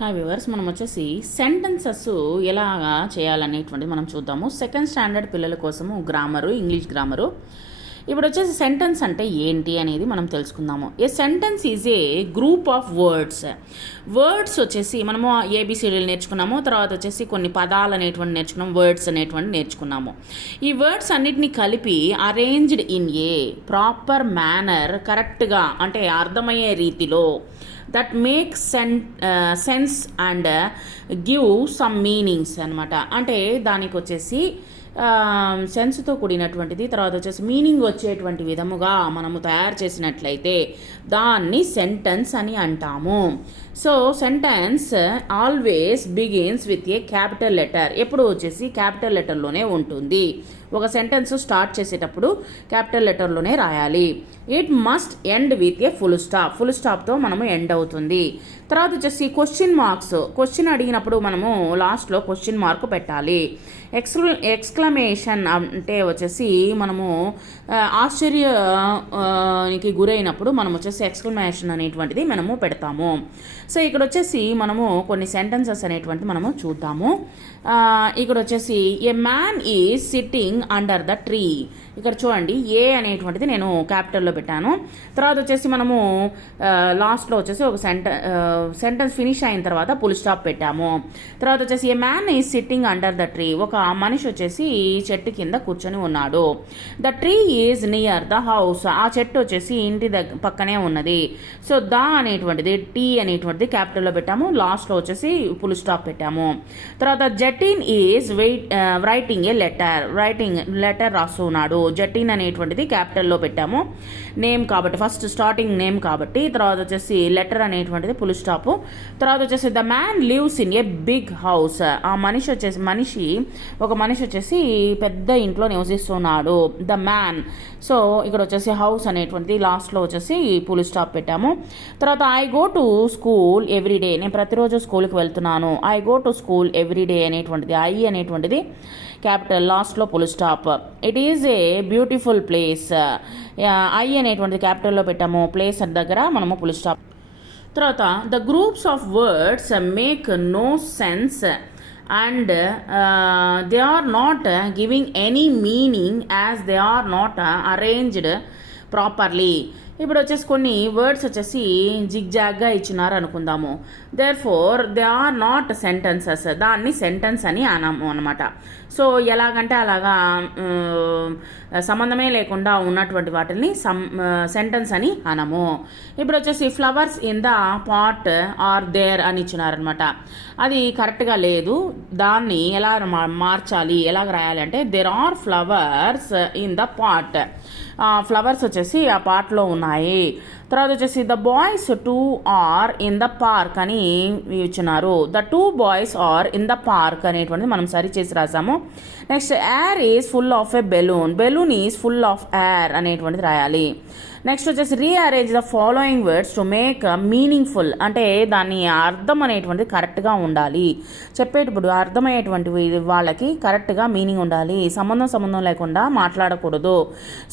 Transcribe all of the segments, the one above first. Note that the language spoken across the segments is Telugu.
హాయ్ వ్యూవర్స్, మనం వచ్చేసి సెంటెన్సెస్ ఎలాగా చేయాలనేటువంటిది మనం చూద్దాము. సెకండ్ స్టాండర్డ్ పిల్లల కోసము గ్రామరు, ఇంగ్లీష్ గ్రామరు. ఇప్పుడు వచ్చేసి సెంటెన్స్ అంటే ఏంటి అనేది మనం తెలుసుకుందాము. A sentence is a group of words. Words వచ్చేసి మనము ఏబిసిడీలు నేర్చుకున్నాము, తర్వాత వచ్చేసి కొన్ని పదాలు అనేటువంటి నేర్చుకున్నాము, వర్డ్స్ అనేటువంటి నేర్చుకున్నాము. ఈ వర్డ్స్ అన్నిటిని కలిపి arranged in a proper manner, కరెక్ట్గా అంటే అర్థమయ్యే రీతిలో, that make sense and give some meanings అనమాట. అంటే దానికి వచ్చేసి సెన్స్తో కూడినటువంటిది, తర్వాత వచ్చేసి మీనింగ్ వచ్చేటువంటి విధముగా మనము తయారు చేసినట్లయితే దాన్ని సెంటెన్స్ అని అంటాము. So sentence always begins with a capital letter. ఎప్పుడు వచ్చేసి క్యాపిటల్ లెటర్లోనే ఉంటుంది. ఒక సెంటెన్స్ స్టార్ట్ చేసేటప్పుడు క్యాపిటల్ లెటర్లోనే రాయాలి. It must end with a full stop. Full స్టాప్తో మనము ఎండ్ అవుతుంది. తర్వాత వచ్చేసి క్వశ్చన్ మార్క్స్. క్వశ్చన్ అడిగినప్పుడు మనము లాస్ట్లో క్వశ్చన్ మార్క్ పెట్టాలి. ఎక్స్క్లమేషన్ అంటే వచ్చేసి మనము ఆశ్చర్యానికి గురైనప్పుడు మనం వచ్చేసి ఎక్స్క్లమేషన్ అనేటువంటిది మనము పెడతాము. సో ఇక్కడ వచ్చేసి మనము కొన్ని సెంటెన్సెస్ అనేటువంటి మనము చూద్దాము. ఇక్కడ వచ్చేసి ఏ man is sitting under the tree. ఇక్కడ చూడండి, ఏ అనేటువంటిది నేను క్యాపిటల్లో పెట్టాను. తర్వాత వచ్చేసి మనము లాస్ట్లో వచ్చేసి ఒక సెంటెన్స్ ఫినిష్ అయిన తర్వాత ఫుల్ స్టాప్ పెట్టాము. తర్వాత వచ్చేసి ఏ man is sitting under the tree. ఒక మనిషి వచ్చేసి చెట్టు కింద కూర్చొని ఉన్నాడు. The tree is near the house. ఆ చెట్టు వచ్చేసి ఇంటి పక్కనే ఉన్నది. సో ద అనేటువంటిది, టీ అనేటువంటిది క్యాపిటల్లో పెట్టాము, లాస్ట్లో వచ్చేసి ఫుల్ స్టాప్ పెట్టాము. తర్వాత Jatin is writing A letter రాస్తున్నాడు. జటిన్ అనేటువంటిది క్యాపిటల్లో పెట్టాము, నేమ్ కాబట్టి, ఫస్ట్ స్టార్టింగ్ నేమ్ కాబట్టి. తర్వాత వచ్చేసి లెటర్ అనేటువంటిది ఫుల్ స్టాప్. తర్వాత వచ్చేసి the man lives in a big house. ఆ మనిషి వచ్చేసి పెద్ద ఇంట్లో నివసిస్తున్నాడు. The man. సో ఇక్కడ వచ్చేసి హౌస్ అనేటువంటిది లాస్ట్లో వచ్చేసి ఫుల్ స్టాప్ పెట్టాము. తర్వాత I go to school everyday. నేను ప్రతిరోజు స్కూల్కి వెళ్తున్నాను. I go to school everyday అనేటువంటిది, ఐ అనేటువంటిది క్యాపిటల్, లాస్ట్లో full stop. It is a beautiful place. I అనేటువంటిది క్యాపిటల్లో పెట్టాము, ప్లేస్ దగ్గర మనము ఫుల్ స్టాప్. తర్వాత the groups of words make no sense and they are not giving any meaning as they are not arranged properly. ఇప్పుడు వచ్చేసి కొన్ని వర్డ్స్ వచ్చేసి జిగ్జాగ్గా ఇచ్చినారు అనుకుందాము. Therefore they are not sentences. దాన్ని సెంటెన్స్ అని అనము అనమాట. సో ఎలాగంటే అలాగా సంబంధమే లేకుండా ఉన్నటువంటి వాటిని సెంటెన్స్ అని అనము. ఇప్పుడు వచ్చేసి flowers in the pot are there అని ఇచ్చినారనమాట. అది కరెక్ట్గా లేదు. దాన్ని ఎలా మార్చాలి, ఎలాగ రాయాలి అంటే there are flowers in the pot. Flowers వచ్చేసి ఆ పాట్లో ఉన్నాయి. తర్వాత వచ్చేసి the boys two are in the park అని ఇచ్చినారు. The two boys are in the park అనేటువంటిది మనం సరి చేసి రాసాము. Next air is full of a balloon. Balloon is full of air అనేటువంటిది రాయాలి. నెక్స్ట్ వచ్చేసి rearrange the following words to make meaningful. అంటే దాని అర్థం అనేటువంటిది కరెక్ట్గా ఉండాలి. చెప్పేటప్పుడు అర్థమయ్యేటువంటి వాళ్ళకి కరెక్ట్గా మీనింగ్ ఉండాలి. సంబంధం లేకుండా మాట్లాడకూడదు.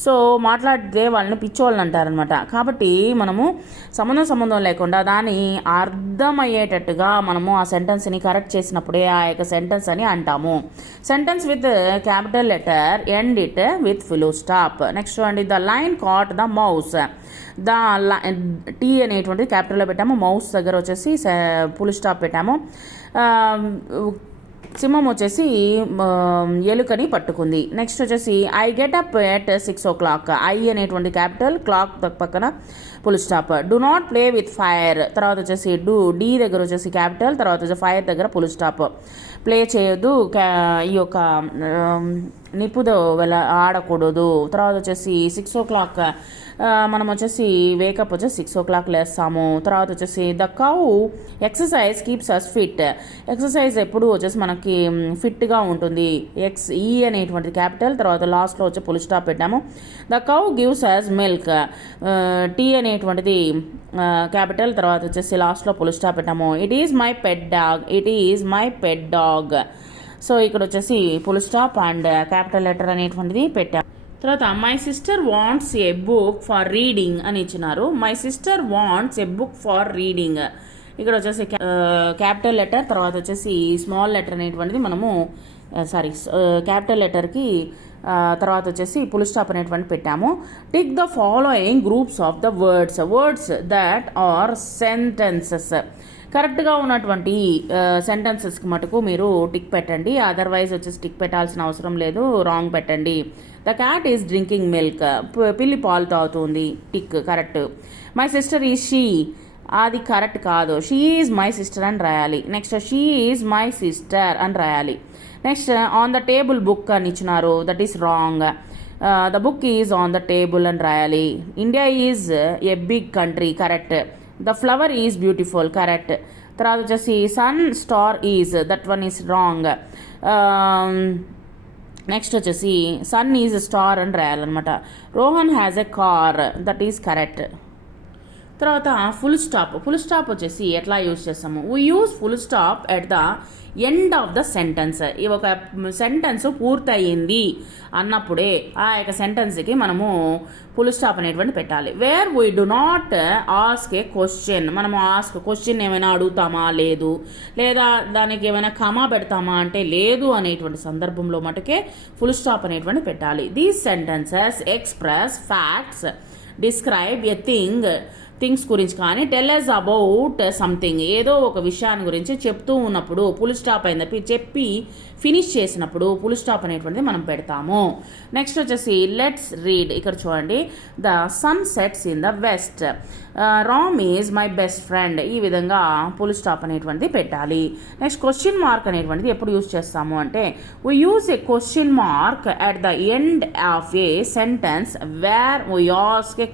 సో మాట్లాడితే వాళ్ళని పిచ్చోళ్ళని అంటారనమాట. కాబట్టి మనము సంబంధం లేకుండా దాన్ని అర్థమయ్యేటట్టుగా మనము ఆ సెంటెన్స్ని కరెక్ట్ చేసినప్పుడే ఆ యొక్క సెంటెన్స్ అని అంటాము. Sentence with capital letter, end it with full stop. Next అండి, the lion caught the mouse. The T అనేటువంటిది క్యాపిటల్లో పెట్టాము, మౌస్ దగ్గర వచ్చేసి ఫుల్ స్టాప్ పెట్టాము. సింహం వచ్చేసి ఎలుకని పట్టుకుంది. నెక్స్ట్ వచ్చేసి I get up at 6 o'clock. I అనేటువంటి క్యాపిటల్, క్లాక్ పక్కన full stop. Do not play with fire. తర్వాత వచ్చేసి డీ దగ్గర వచ్చేసి క్యాపిటల్, తర్వాత వచ్చేసి ఫైర్ దగ్గర ఫుల్ స్టాప్. ప్లే చేయొద్దు, ఈ యొక్క నిప్పుదో ఆడకూడదు. తర్వాత వచ్చేసి 6 o'clock మనం వచ్చేసి వేకప్ వచ్చేసి 6 o'clock లేస్తాము. తర్వాత వచ్చేసి the cow exercise keeps us fit. Exercise ఎప్పుడు వచ్చేసి మనకి ఫిట్గా ఉంటుంది. ఈ అనేటువంటిది క్యాపిటల్, తర్వాత లాస్ట్లో వచ్చి ఫుల్ స్టాప్ పెట్టాము. The cow gives us milk. T అనేటువంటిది క్యాపిటల్, తర్వాత వచ్చేసి లాస్ట్లో ఫుల్ స్టాప్ పెట్టాము. It is my pet dog. So ఇక్కడ వచ్చేసి full stop and capital letter అనేటువంటిది పెట్టాము. తర్వాత my sister wants a book for reading అని ఇచ్చినారు. My sister wants a book for reading. ఇక్కడ వచ్చేసి క్యాపిటల్ లెటర్ తర్వాత వచ్చేసి స్మాల్ లెటర్ అనేటువంటిది మనము క్యాపిటల్ లెటర్కి తర్వాత వచ్చేసి ఫుల్ స్టాప్ అనేటువంటి పెట్టాము. Tick the following groups of the words that are sentences. కరెక్ట్గా ఉన్నటువంటి సెంటెన్సెస్కి మటుకు మీరు టిక్ పెట్టండి, అదర్వైజ్ వచ్చేసి టిక్ పెట్టాల్సిన అవసరం లేదు, రాంగ్ పెట్టండి. The cat is drinking milk, పిల్లి పాలు తాగుతుంది, tick correct. My sister is she, అది కరెక్ట్ కాదు, షీ ఈజ్ మై సిస్టర్ అని రాయాలి. Next she is my sister అని రాయాలి. Next on the table book అని ఇచ్చినారు, that is wrong. The book is on the table అని రాయాలి. India is a big country, correct. The flower is beautiful, correct. తర్వాత వచ్చేసి sun star is, that one is wrong. Next వచ్చేసి సన్ ఈజ్ స్టార్ అని రాయాలన్నమాట. Rohan has a car, that is correct. తర్వాత ఫుల్ స్టాప్ వచ్చేసి ఎట్లా యూజ్ చేస్తాము? We use full stop at the end of the sentence. ఈ ఒక సెంటెన్స్ పూర్తయింది అన్నప్పుడే ఆ యొక్క సెంటెన్స్కి మనము ఫుల్ స్టాప్ అనేటువంటి పెట్టాలి. Where we do not ask a question, మనము క్వశ్చన్ ఏమైనా అడుగుతామా లేదు, లేదా దానికి ఏమైనా కమా పెడతామా అంటే లేదు అనేటువంటి సందర్భంలో మటుకే ఫుల్ స్టాప్ అనేటువంటి పెట్టాలి. These sentences express facts, describe a things గురించి కానీ టెల్ us అబౌట్ సంథింగ్, ఏదో ఒక విషయాన్ని గురించి చెప్తూ ఉన్నప్పుడు ఫుల్ స్టాప్ అయింది చెప్పి ఫినిష్ చేసినప్పుడు ఫుల్ స్టాప్ అనేటువంటిది మనం పెడతాము. నెక్స్ట్ వచ్చేసి లెట్స్ రీడ్. ఇక్కడ చూడండి, the sun sets in the west, Ram is my best friend, ఈ విధంగా ఫుల్ స్టాప్ అనేటువంటిది పెట్టాలి. నెక్స్ట్ క్వశ్చన్ మార్క్ అనేటువంటిది ఎప్పుడు యూజ్ చేస్తాము అంటే we use a question mark at the end of a sentence where we ask a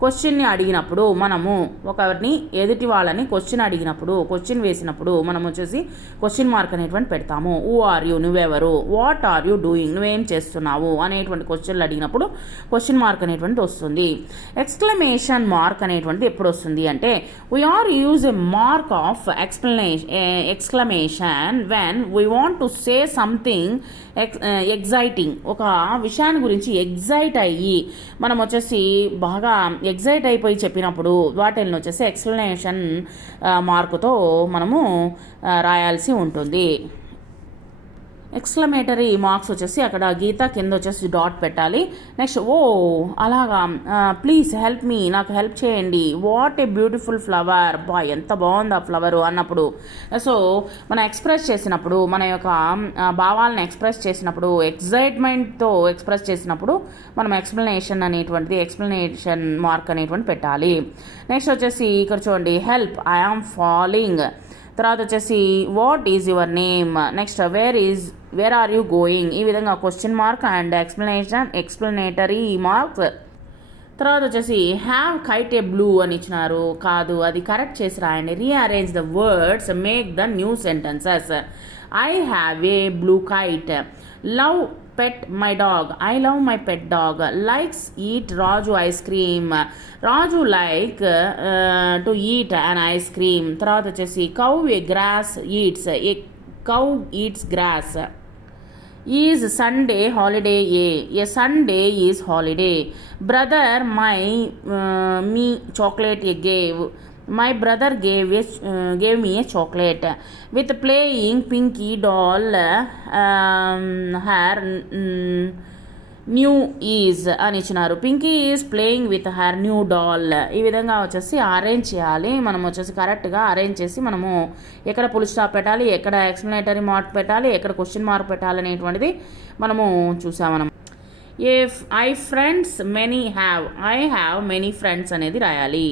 క్వశ్చన్ని అడిగినప్పుడు మనము ఒకరిని ఎదుటి వాళ్ళని క్వశ్చన్ అడిగినప్పుడు క్వశ్చన్ వేసినప్పుడు మనం వచ్చేసి క్వశ్చన్ మార్క్ అనేటువంటి పెడతాము. హూ ఆర్ యూ, నువ్వెవరు, వాట్ ఆర్ యూ డూయింగ్, నువ్వేం చేస్తున్నావు అనేటువంటి క్వశ్చన్లు అడిగినప్పుడు క్వశ్చన్ మార్క్ అనేటువంటిది వస్తుంది. ఎక్స్క్లమేషన్ మార్క్ అనేటువంటిది ఎప్పుడు వస్తుంది అంటే we are use a mark of exclamation when we want to say something exciting, ఒక విషయాన్ని గురించి ఎగ్జైట్ అయ్యి మనం వచ్చేసి బాగా ఎగ్జైట్ అయిపోయి చెప్పినప్పుడు వాటిని వచ్చేసి ఎక్స్ప్లెనేషన్ మార్కుతో మనము రాయాల్సి ఉంటుంది. ఎక్స్క్లమేటరీ మార్క్స్ వచ్చేసి అక్కడ గీత కింద వచ్చేసి డాట్ పెట్టాలి. నెక్స్ట్ అలాగా ప్లీజ్ హెల్ప్ మీ, నాకు హెల్ప్ చేయండి, వాట్ ఏ బ్యూటిఫుల్ ఫ్లవర్, ఎంత బాగుంది ఆ ఫ్లవరు అన్నప్పుడు. సో మనం ఎక్స్ప్రెస్ చేసినప్పుడు మన యొక్క భావాలను ఎక్స్ప్రెస్ చేసినప్పుడు ఎగ్జైట్మెంట్తో ఎక్స్ప్రెస్ చేసినప్పుడు మనం ఎక్స్ప్లెనేషన్ మార్క్ అనేటువంటి పెట్టాలి. నెక్స్ట్ వచ్చేసి ఇక్కడ చూడండి, హెల్ప్, ఐ ఆమ్ ఫాలింగ్. తర్వాత వచ్చేసి what is your name. Next where are you going, ఈ విధంగా question mark and explanatory marks. తర్వాత వచ్చేసి హ్యావ్ కైట్ ఏ బ్లూ అని ఇచ్చినారు, కాదు, అది కరెక్ట్ చేసి రాయండి. Rearrange the words, make the new sentences. I have a blue kite. Love pet my dog, I love my pet dog. Likes eat Raju ice cream, Raju like to eat an ice cream. తర్వాత వచ్చేసి cow a grass eats, a cow eats grass. Is Sunday holiday a Sunday is holiday. Brother me chocolate a gave, my brother gave me a chocolate. With playing Pinky doll, her new is అని ఇచ్చినారు. Pinky is playing with her new doll. ఈ విధంగా వచ్చేసి అరేంజ్ చేయాలి. మనం వచ్చేసి కరెక్ట్గా అరేంజ్ చేసి మనము ఎక్కడ ఫుల్ స్టాప్ పెట్టాలి, ఎక్కడ ఎక్స్ప్లెనేటరీ మార్క్ పెట్టాలి, ఎక్కడ క్వశ్చన్ మార్క్ పెట్టాలి అనేటువంటిది మనము చూసామన్నమాట. If I friends many have, I have many friends అనేది రాయాలి.